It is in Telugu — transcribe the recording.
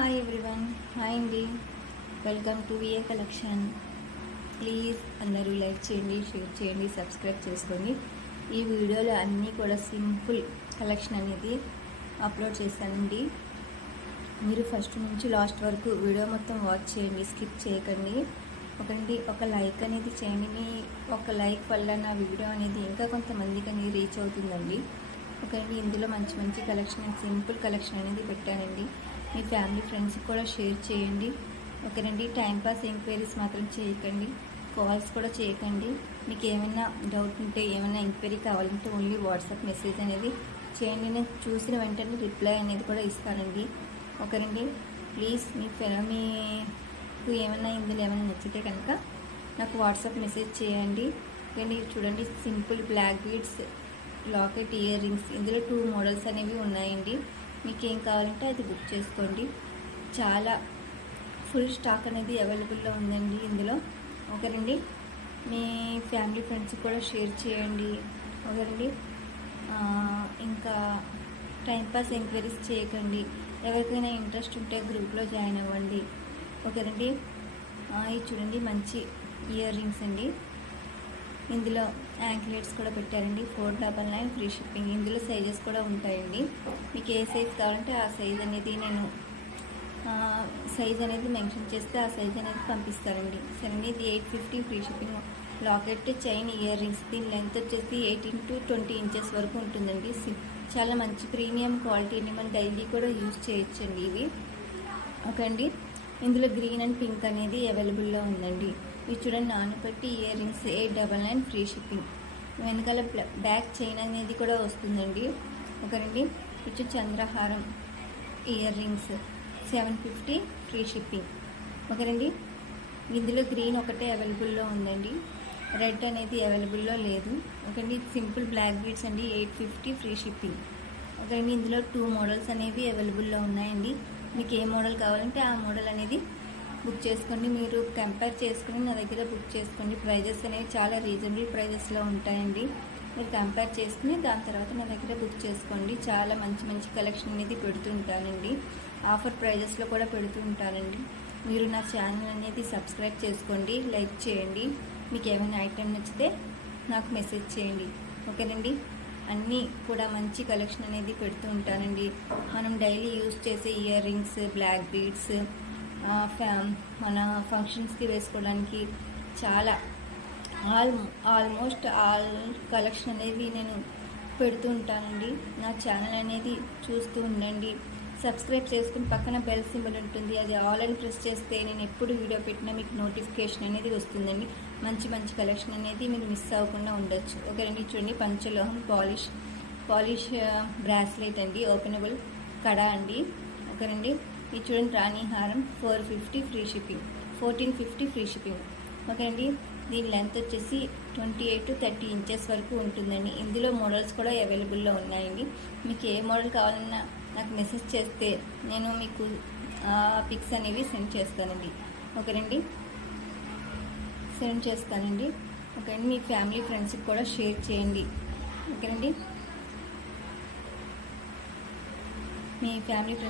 హాయ్ ఎవ్రీవన్, హాయ్ అండి. Welcome to VA collection. Please అందరూ లైక్ చేయండి, షేర్ చేయండి, సబ్స్క్రైబ్ చేసుకోండి. ఈ వీడియోలో అన్నీ కూడా సింపుల్ కలెక్షన్ అనేది అప్లోడ్ చేశానండి. మీరు ఫస్ట్ నుంచి లాస్ట్ వరకు వీడియో మొత్తం వాచ్ చేయండి, స్కిప్ చేయకండి. ఒక లైక్ అనేది చేయండి. మీ ఒక లైక్ వల్ల నా వీడియో అనేది ఇంకా కొంతమందికి అనేది రీచ్ అవుతుందండి. ఇందులో మంచి మంచి కలెక్షన్, సింపుల్ కలెక్షన్ అనేది పెట్టానండి. మీ ఫ్యామిలీ ఫ్రెండ్స్కి కూడా షేర్ చేయండి. టైంపాస్ ఎంక్వైరీస్ మాత్రం చేయకండి, కాల్స్ కూడా చేయకండి. మీకు ఏమైనా డౌట్ ఉంటే, ఏమైనా ఎంక్వైరీ కావాలంటే ఓన్లీ వాట్సాప్ మెసేజ్ అనేది చేయండి. నేను చూసిన వెంటనే రిప్లై అనేది కూడా ఇస్తానండి. ప్లీజ్ మీకు ఏమైనా ఇందులో ఏమైనా నచ్చితే కనుక నాకు వాట్సాప్ మెసేజ్ చేయండి. చూడండి, simple black beads locket earrings. ఇందులో 2 మోడల్స్ అనేవి ఉన్నాయండి. మీకు ఏం కావాలంటే అది బుక్ చేసుకోండి. చాలా ఫుల్ స్టాక్ అనేది అవైలబుల్లో ఉందండి ఇందులో. మీ ఫ్యామిలీ ఫ్రెండ్స్కి కూడా షేర్ చేయండి. ఇంకా టైంపాస్ ఎంక్వైరీస్ చేయకండి. ఎవరికైనా ఇంట్రెస్ట్ ఉంటే గ్రూప్లో జాయిన్ అవ్వండి. ఇది చూడండి, మంచి ఇయర్ రింగ్స్ అండి. ఇందులో యాంక్లెట్స్ కూడా పెట్టారండి. 499 ఫ్రీ షిప్పింగ్. ఇందులో సైజెస్ కూడా ఉంటాయండి. మీకు ఏ సైజ్ కావాలంటే ఆ సైజ్ అనేది మెన్షన్ చేస్తే ఆ సైజ్ అనేది పంపిస్తారండి. ఇది 850 free shipping. Locket chain ear rings. దీని లెంత్ వచ్చేసి 18 to 20 ఇంచెస్ వరకు ఉంటుందండి. చాలా మంచి ప్రీమియం క్వాలిటీని మనం డైలీ కూడా యూజ్ చేయొచ్చండి ఇవి. ఇందులో గ్రీన్ అండ్ పింక్ అనేది అవైలబుల్లో ఉందండి. ఇవి చూడండి, నానపెట్టి ఇయర్ రింగ్స్ 899 ఫ్రీ షిప్పింగ్. వెనకాల బ్యాక్ చైన్ అనేది కూడా వస్తుందండి. ఇచ్చు చంద్రహారం ఇయర్ రింగ్స్ 750 ఫ్రీ షిప్పింగ్. ఇందులో గ్రీన్ ఒకటే అవైలబుల్లో ఉందండి, రెడ్ అనేది అవైలబుల్లో లేదు. సింపుల్ బ్లాక్ బీడ్స్ అండి, 850 ఫ్రీ షిప్పింగ్. ఇందులో 2 మోడల్స్ అనేవి అవైలబుల్లో ఉన్నాయండి. మీకు ఏ మోడల్ కావాలంటే ఆ మోడల్ అనేది బుక్ చేసుకోండి. మీరు కంపేర్ చేసుకుని నా దగ్గర బుక్ చేసుకోండి. ప్రైజెస్ అనేవి చాలా రీజనబుల్ ప్రైజెస్లో ఉంటాయండి. మీరు కంపేర్ చేసుకుని దాని తర్వాత నా దగ్గర బుక్ చేసుకోండి. చాలా మంచి మంచి కలెక్షన్ అనేది పెడుతూ ఉంటానండి. ఆఫర్ ప్రైజెస్లో కూడా పెడుతూ ఉంటానండి. మీరు నా ఛానల్ అనేది సబ్స్క్రైబ్ చేసుకోండి, లైక్ చేయండి. మీకు ఏమైనా ఐటెం నచ్చితే నాకు మెసేజ్ చేయండి. అన్నీ కూడా మంచి కలెక్షన్ అనేది పెడుతూ ఉంటానండి. మనం డైలీ యూజ్ చేసే ఇయర్ రింగ్స్, బ్లాక్ బీడ్స్, మన ఫంక్షన్స్కి వేసుకోవడానికి చాలా ఆల్మోస్ట్ ఆల్ కలెక్షన్ అనేవి నేను పెడుతూ ఉంటానండి. నా ఛానల్ అనేది చూస్తూ ఉండండి. సబ్స్క్రైబ్ చేసుకుని పక్కన బెల్ సింబల్ ఉంటుంది, అది ఆల్ అని ప్రెస్ చేస్తే నేను ఎప్పుడు వీడియో పెట్టినా మీకు నోటిఫికేషన్ అనేది వస్తుందండి. మంచి మంచి కలెక్షన్ అనేది మీరు మిస్ అవ్వకుండా ఉండొచ్చు. చూడండి, పంచలోహం పాలిష్ బ్రాస్లెట్ అండి, ఓపెనబుల్ కడా అండి. ఇది చూడండి, రాణిహారం 450 ఫ్రీ షిప్పింగ్, 1450 ఫ్రీ షిప్పింగ్. దీని లెంత్ వచ్చేసి 28 to 30 ఇంచెస్ వరకు ఉంటుందండి. ఇందులో మోడల్స్ కూడా అవైలబుల్లో ఉన్నాయండి. మీకు ఏ మోడల్ కావాలన్నా నాకు మెసేజ్ చేస్తే నేను మీకు పిక్స్ అనేవి సెండ్ చేస్తానండి. మీ ఫ్యామిలీ ఫ్రెండ్స్కి కూడా షేర్ చేయండి. మీ ఫ్యామిలీ ఫ్రెండ్స్